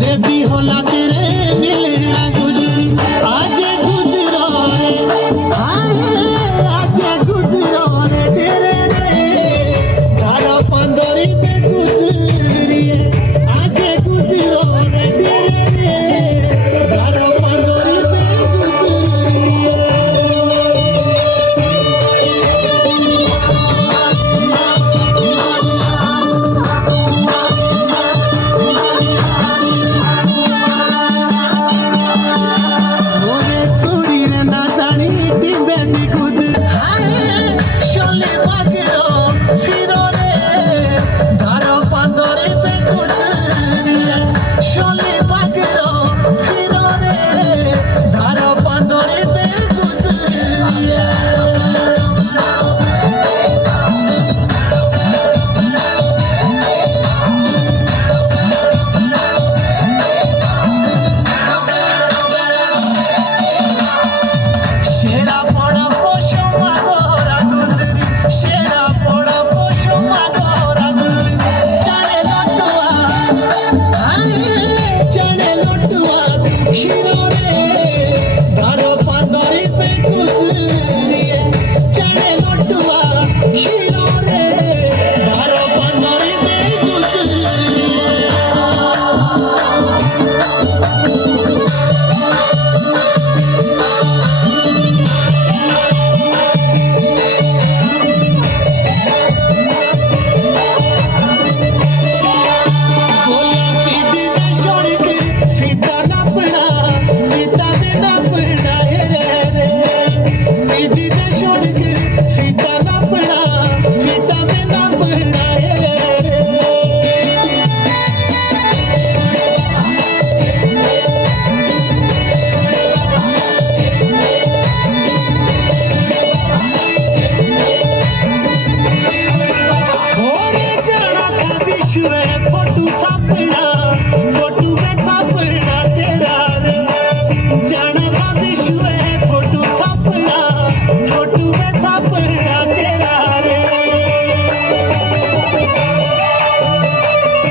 जेदी होला तेरे मिलना गुजरी आज गुजरो रे आज गुजरो रे तेरे रे धारा पंदोरी पे गुजरी आज गुजरो रे तेरे रे धारा पंदोरी पे विश्व